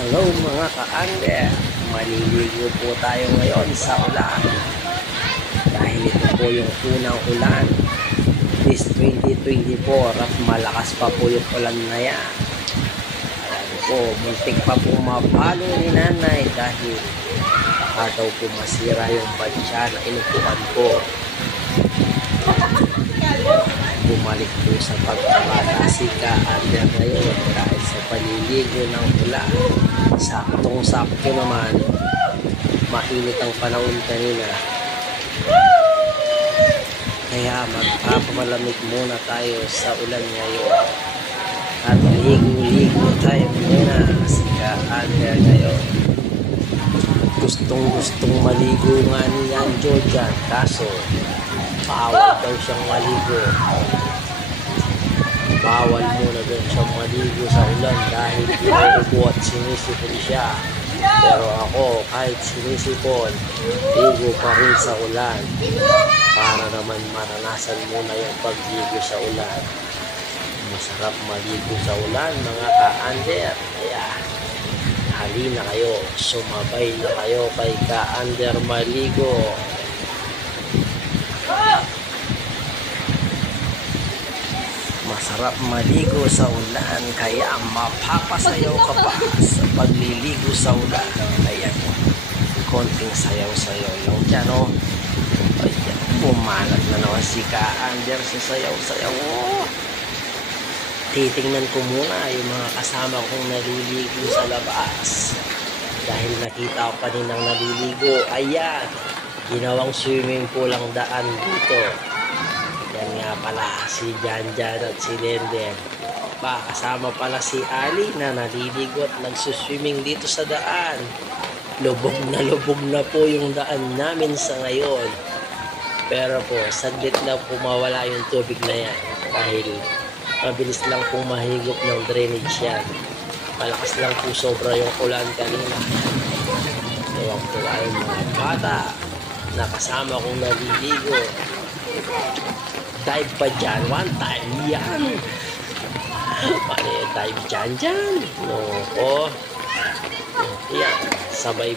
Hello mga ka-angler, maliligo po tayo ngayon sa ulan dahil ito po yung unang ulan this 2024 at malakas pa po yung ulan na yan. Ayan po, muntik pa po mapalo ni nanay dahil baka daw po masira yung badya na inupuan ko. Bumalik po sa pagkabata si ka-angler ngayon dahil sa paliligo ng ulan. Saktong-sakto naman, mainit ang panahon kanina, kaya magpapamalamig muna tayo sa ulan ngayon at ligo-ligo tayo muna si ka-angler ngayon. Gustong maligo nga niya ang Jordan, kaso bawal daw siyang maligo. Bawal muna daw siyang maligo sa ulan dahil inuubo at sinisipon siya. Pero ako, kahit sinisipon, ligo pa rin sa ulan para naman maranasan muna yung pagligo sa ulan. Masarap maligo sa ulan mga ka-angler, kaya halina kayo, sumabay na kayo kay ka-angler maligo. Masarap maligo sa ulan, kaya mapapasayaw ka pa sa pagliligo sa ulan. Ayan, konting sayaw-sayaw lang dyan, oh. Ayan, pumalat na naman si ka-angler sa sayaw-sayaw, oh. Titingnan ko muna yung mga kasama kong naliligo sa labas dahil nakita ko pa din ang naliligo. Ayan, ginawang swimming pool ang daan dito. Yan nga pala si Janjan at si Lenden. Kasama pala si Ali na naliligo at nagsuswimming dito sa daan. Lubog na po yung daan namin sa ngayon. Pero po, saglit lang po mawala yung tubig na yan dahil mabilis lang pong mahigop ng drainage yan. Malakas lang po sobra yung ulan kanina. Tuwang-tuwa yung mga bata na kasama kong naliligo. Dive pa dyan, one time, yan. Paano yung dive dyan? No po. Yan, sabay